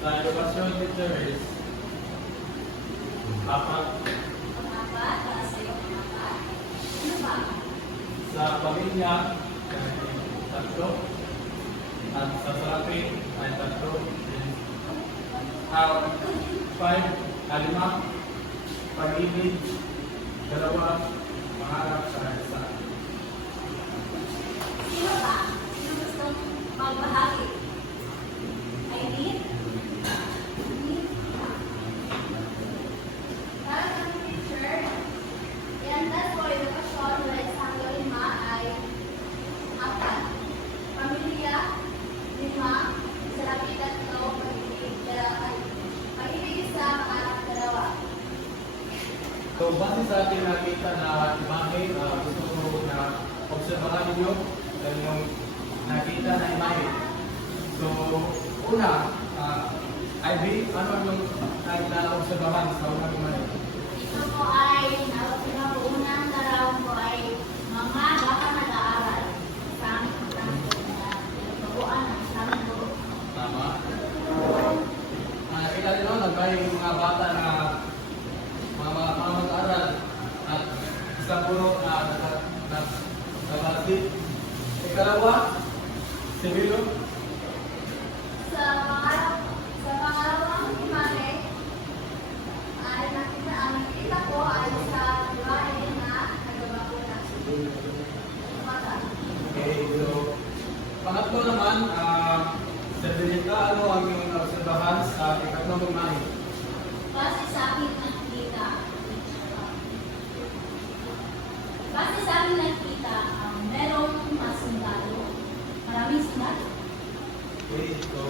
Education teacher is apat. Apat, para sa iyo apat. Ano ba? Sa pamilya, tatlo. At sa salapi ay tatlo. Five, lima. Pag-ibig, dalawa. Pangarap sa isa. Sino ba? Sino gustong magbahagi? Aileen? Para sa teacher, ilandas po yung edukasyon mula sa hanggang 5 ay 4. Pamilya, 5. Salapi 3, pag-ibig 1, pangarap 2. So, base sa ating nakita na imahe, gusto ko na obserbahan ninyo yung nakita na imahe. So, una, Ivy, ano yung na-obserbahan sa unang imahe? Ito po ay, unang larawan po ay mga baka nag-aaral sa aming pagkakuan sa aming guro. Tama. Nakita rin naman, nagkaya yung mga bata na mga Ikalawa, Sibilo. Sa pangalawang imahe, ay nakita ko ay sa babae na nagbabakuna. Mata. Okay, so pangatlo naman, Sibelita, ano ang iyong obserbahan sa ikatlong imahe? Base sa aking nakita, merong mga sundalo. Maraming sundalo. Okay, so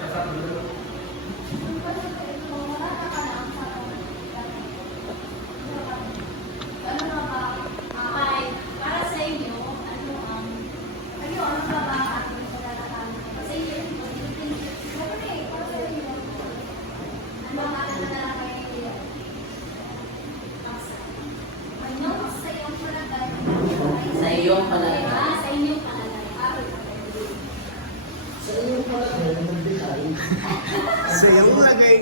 kasap dito. Para sa inyo, Sa iyong palagay. sa inyong palagay. Sa iyong lagay.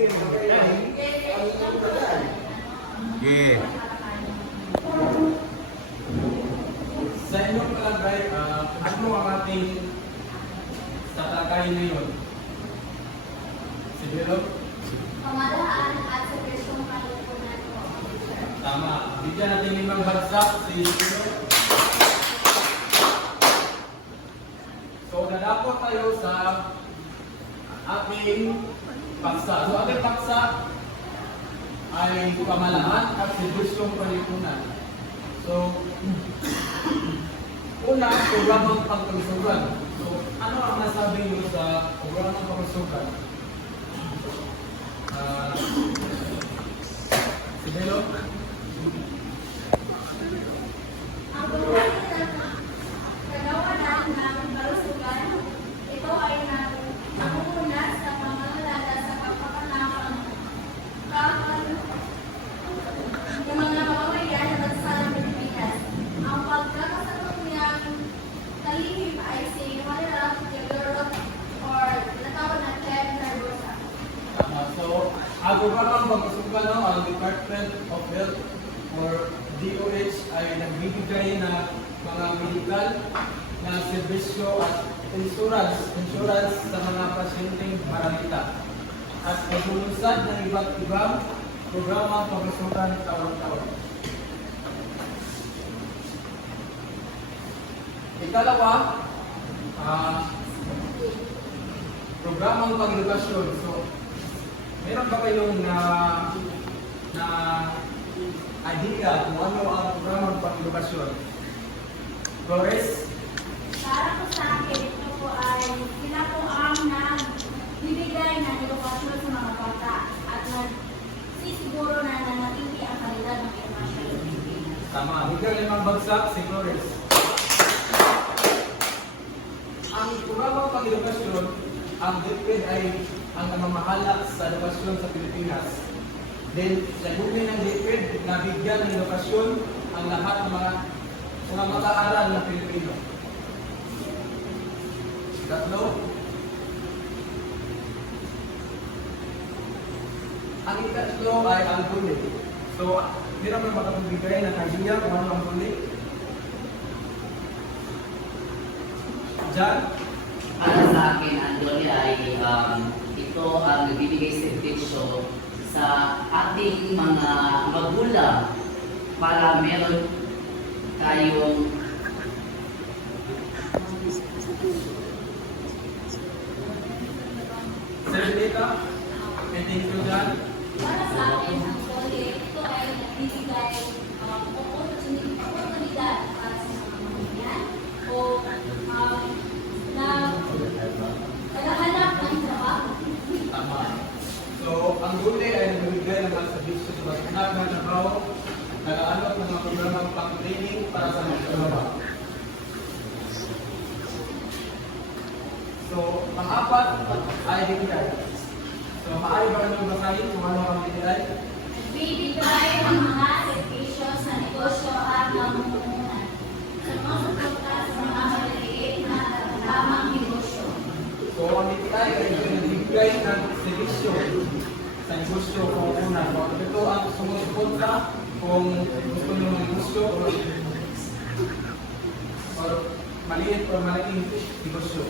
Yeah. Sa inyong palagay, ano ang ating sa talakayin ngayon? Sibilo? Pamalaan at sa persong kalupunan ko. Tama. Bigyan natin 5 bagsak si Sibilo. So, nadako tayo sa ating paksa. So, ating paksa ay pamalaan at serbisyong palipunan. So, una, programang pagkalusugan. So, ano ang nasabi niyo sa programang pagkalusugan? Sibelo? Ang gawain ng kagawanan ng kalusugan, ito ay nangunguna sa pamamalala sa pagpapanakang ng mga mamamayan sa bansa ng Pilipinas. Ang pagkakasatong niyang kalihim ay si Manila Yagorot or natawag na Ted Narbosa. Tama. So, ang programang pagkasukan ang Department of Health or DOH ay nagbibigay na mga medical na serbisyo at insurance sa mga pasyenteng maralita at naglulunsad ng iba't ibang programang pagkasukan taon-taon. Ikalawa, programang pag-edukasyon. So, meron ba kayong na idea kung ano ang programang pag-edukasyon? Flores? Para po sa akin, ito po ay sila po ang nagbibigay ng edukasyon sa mga bata at nagsisiguro na nanatili ang kalidad ng edukasyon sa Pilipinas. Tama. Bigyan 5 bagsak si Flores. Ang programang pag-edukasyon, ang DepEd ay ang namamahala sa edukasyon sa Pilipinas. Then, sa gumi ng DepEd, nabigyan ng edukasyon ang lahat ng mga mag-aaral na Pilipino. Tatlo, ang ikatlo ay ang guli. So, meron ba makapagbigay ng idea kung ano ang guli? Jan? Para sa akin, ang dole ay ito ang nagbibigay servisyo sa ating mga magulang para meron tayong Servilita? Thank you, Jan. Para sa akin, ang SOLE, ito ay nagbibigay oportunidad para sa mga mamamayan o naghahanap ng trabaho. Tama. So, ang guli ay nagbibigay ng mga servisyo sa mga trabaho, nag-aanot ng mga programang pang-training para sa mga trabaho. So, pang-apat ay DTI. So, maaari ba nyo basahin kung ano ang DTI? Bibigay ang mga servisyo sa negosyo at mamumuhunan sa mga suporta sa mga maliliit na tamang negosyo. So, ang DTI ay nagbibigay ng servisyo sa negosyo kung una. So, ito ang sumusuporta kung gusto nyo negosyo or maliit or malaking negosyo.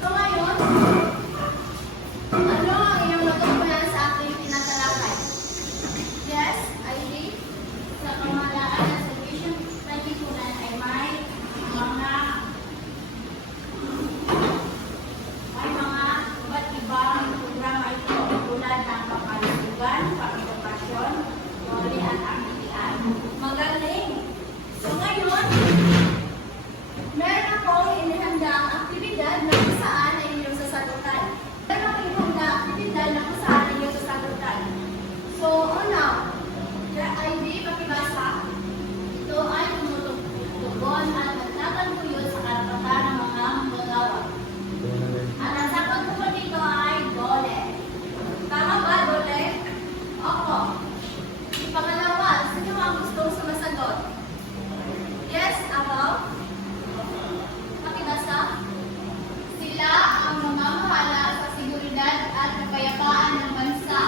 So ngayon, ano ang iyong natutunan sa aking tinatalakay? Yes, I think sa pamahalaan ng salvation pagtitunan ay may mga iba't ibang programa ito tulad ng pagkalusugan, pag-edukasyon, muli at aktividad. Magaling! So ngayon, meron akong inihandang aktibidad na kung saan ay inyong sasagutan. Meron akong inihandang aktibidad na kung saan ay inyong sasagutan. So, una, ID, pakibasa. Ito ay tumutugon at nagtataguyod sa karapatan ng mga manggagawa. Ang nasagot ko po dito ay dole. Tama ba, dole? Opo. Pangalawa, sino ang gustong sumasagot? Yes, ako. Pakibasa. Sila ang mamamahala sa seguridad at kapayapaan ng bansa.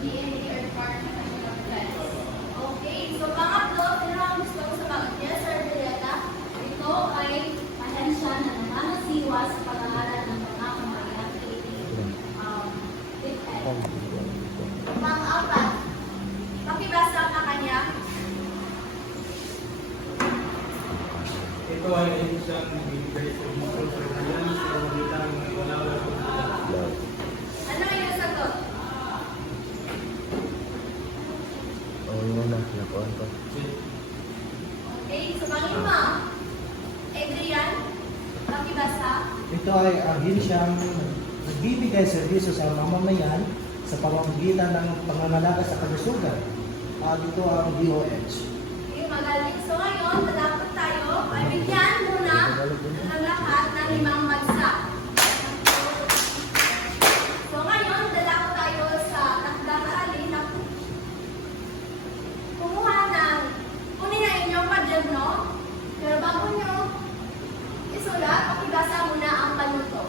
DND or Department of National Defense. Okay, so pangatlo, sino ang gustong sumagot? Yes, Sir Julieta. Ito ay ahensya na namamasiwa sa pag-aaral ng mga kamayang Pang-apat, pakibasa ka kanya. Ito ay isang bibigay sa gusto sa kanya sa mga ng wala Ano ang iyong sagot? Oo nga na, nakuhan ko. Okay, so pang-lima, Adrian, pakibasa. Ito ay ahensyang nagbibigay serbisyo sa mamamayan sa pamamagitan ng pangangalaga sa kalusugan. Ito ang DOH. Okay, magaling. So ngayon, tatapos tayo. Ay bigyan muna ng lahat ng 5 bagsak. So ngayon, dadako tayo sa takdang-aralin na kumuha ng kunin na inyong kwaderno. Pero bago nyo isulat, pakibasa muna ang panuto.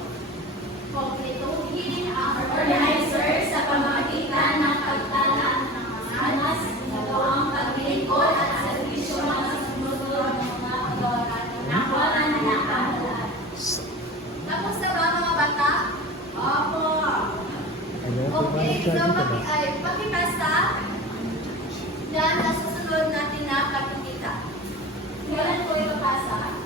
Kompletuhin ang organizer sa pamamagitan ng pagtala ng masanas, nagawang paglilingkod at serbisyo ng susunod ng mga kawalan ng wala na nakahalaan. Tapos na ba mga bata? Opo. Okay, so pakibasa yan sa susunod natin na pagkikita. Kailan ko ipapasa?